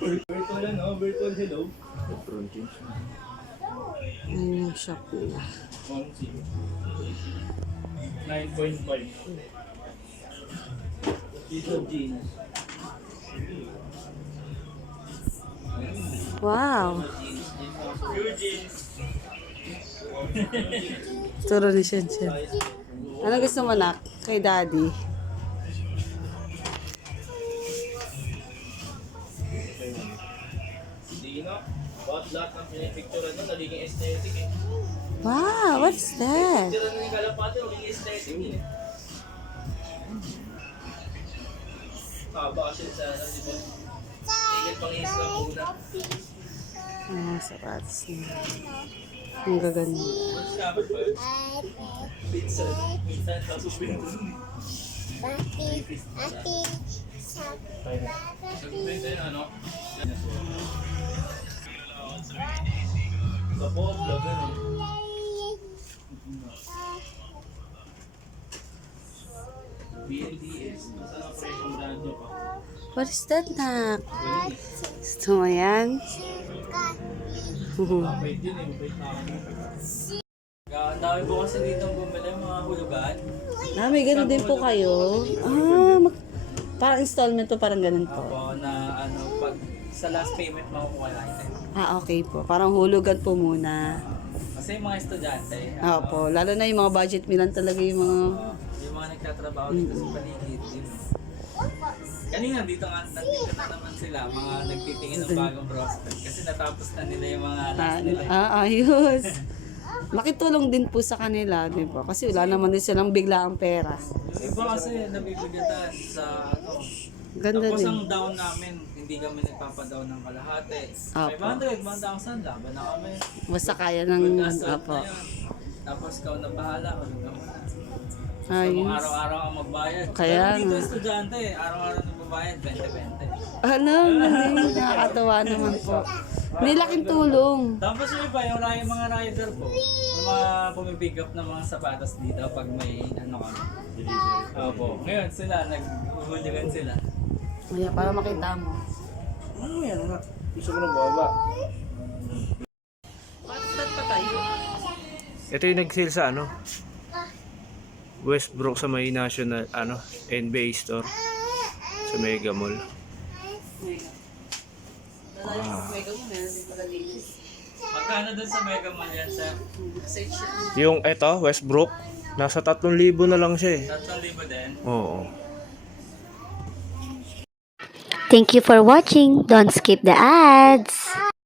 Virtual ano? Virtual hello? Yung shop nila. 9.5. Piece of jeans. Wow! Pure jeans. Turo ni Shenchen. Ano gusto mo, nak? Kay daddy? Hindi na. Bakit lahat ng pinipicturean mo nagiging aesthetic eh. Wow! What's that? Picturean mo yung kalapate, magiging aesthetic yun eh. Haba kasi sa ano, di ba? Tigil pang isla muna. Sapatos niya. Ang gaganda. What's happened ba? Pizza. Pizza. Tapos pinto. Sabi tayo ano? Sa po, vlog ano? BLDS. Saan ang presyo radyo pa? What is that, nak? Gusto mo yan? Mabait yun eh. Mabait na ako. Ang dami po kasi dito bumili mga hulugan. May ganun din po kayo. Parang installment to, parang ganun po. Ako na ano, pag sa last payment makukuha na ito. Okay po. Parang hulugan po muna. Kasi yung mga estudyante, Opo. Lalo na yung mga budget milan talaga yung mga... yung mga nagtatrabaho dito sa paligid din. Kanina nandito na naman sila, mga nagtitingin ng bagong prospect. Kasi natapos na nila yung mga last nila. Ayos. Makitulong din po sa kanila, di ba? Kasi wala naman din silang biglaang pera. Yung iba kasi nabibigatan sa ano. Ganda Tapos din. ang down namin, hindi kami nagpapadown ng kalahati. Opo. 500, 1,000, laban na kami. Basta kaya ng... Good asset Opo. na yun. Tapos ikaw na bahala, hulugan mo na. Kung Ayos. araw-araw ang magbayad. Kaya Pero dito nga. estudyante, araw-araw nagbabayad, 20-20. Ano? Nakakatawa naman po. May laking tulong. Tapos yung iba, yung mga rider po, yung mga pumipick up ng mga sapatos dito pag may ano kami. Opo. Ngayon sila, naghuhuligan sila. Kaya para makita mo. Ano yan? Gusto ko ng baba. Ba't pa tayo? Ito yung nag-sale sa ano? Westbrook sa may national NBA store sa Mega Mall. Magkano doon sa Mega Mall yan, sir? Yung eto, Westbrook, nasa 3,000 na lang siya eh. 3,000 din. Oo. Thank you for watching. Don't skip the ads.